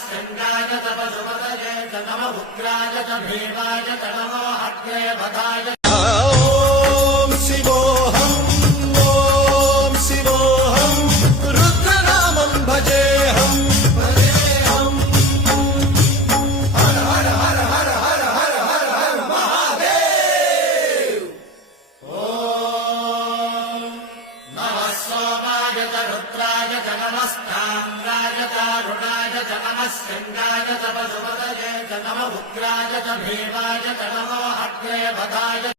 शृङ्गाय च पशुपतये च नम उग्राय च भीमाय च नमो अग्ने वधाय ॐ शिवोऽहं रुद्रनामं भजेऽहं हर हर हर हर हर हर हर हर महादेव ॐ नमः सोमाय च रुद्राय च नमस्ताम्राय च अरुणाय च नमः शृङ्गाय च पशुपतये च नम उग्राय च भीमाय च नमो अग्ने वधाय